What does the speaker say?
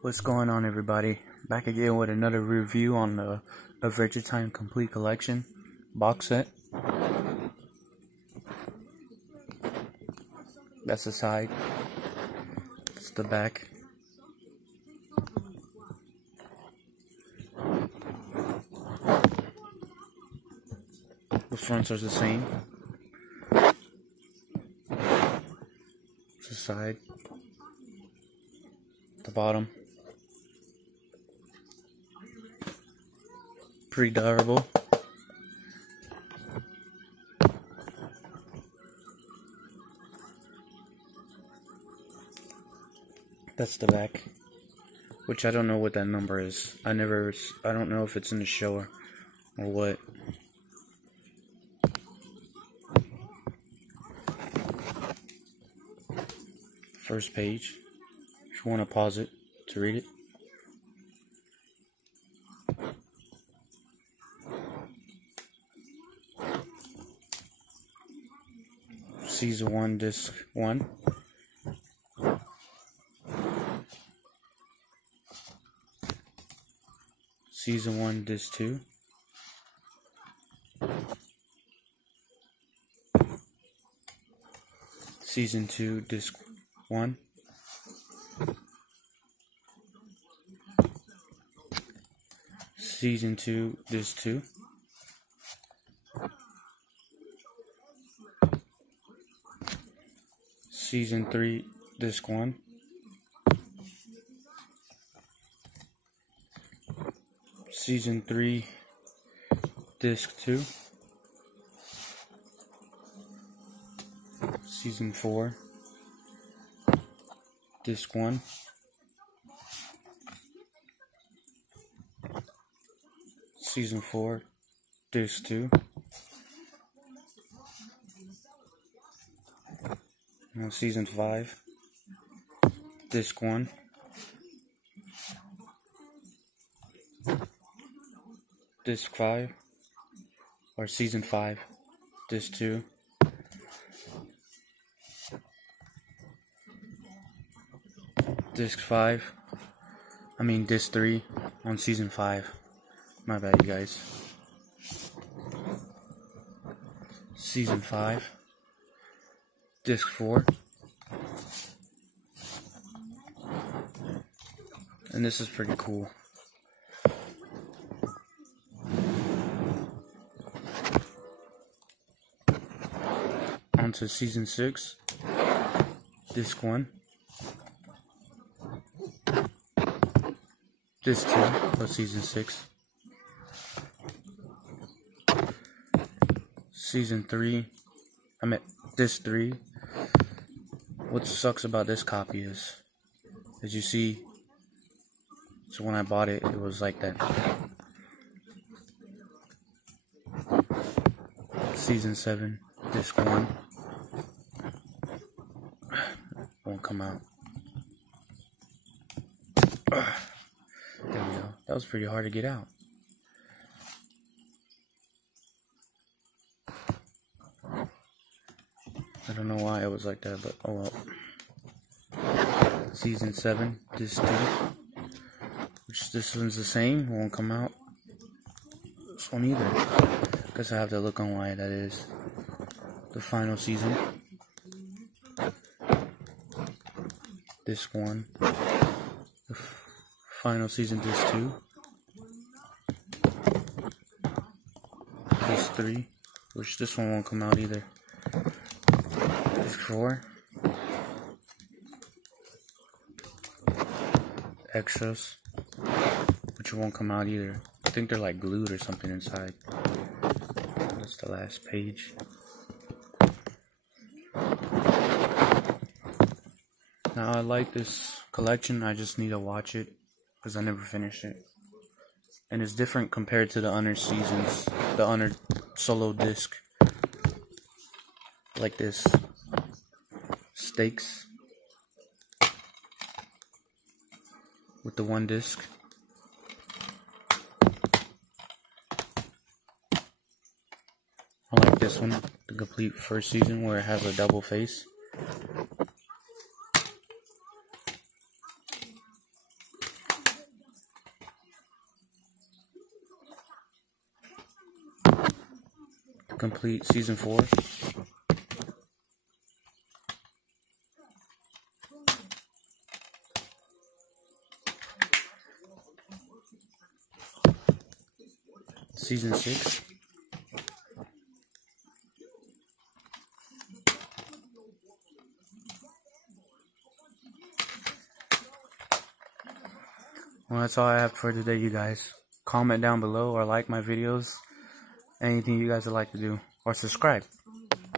What's going on, everybody? Back again with another review on the Adventure Time Complete Collection box set. That's the side. That's the back. The fronts are the same. It's the side. The bottom. Pretty durable. That's the back, which I don't know what that number is. I don't know if it's in the show or what. First page, if you want to pause it to read it. Season 1, Disc 1. Season 1, Disc 2. Season 2, Disc 1. Season 2, Disc 2. Season 3, Disc 1. Season 3, Disc 2. Season 4, Disc 1. Season 4, Disc 2. Now Season 5, Disc 1. Disc 5, or Season 5, Disc 2. Disc 3 on Season 5. My bad, you guys. Season 5. Disc 4. And this is pretty cool. On to Season 6. Disc 1. Disc 2 of Season 6. Season 3. Disc 3. What sucks about this copy is, as you see, so when I bought it, it was like that. Season 7, Disc 1. Won't come out. There we go. That was pretty hard to get out. I don't know why it was like that, but oh well. Season 7, Disc 2. Which this one's the same, won't come out. This one either. Guess I have to look on why that is. The final season. Disc 1. The final season, Disc 2. Disc 3. Which this one won't come out either. Disc 4. Extras. Which won't come out either. I think they're like glued or something inside. That's the last page. Now I like this collection, I just need to watch it because I never finished it. And it's different compared to the other seasons, the other solo disc. Like this. Stakes. With the one disc. I like this one, the complete first season where it has a double face. complete season 4. Season 6. Well, that's all I have for today, you guys. Comment down below or like my videos. Anything you guys would like to do. Or subscribe.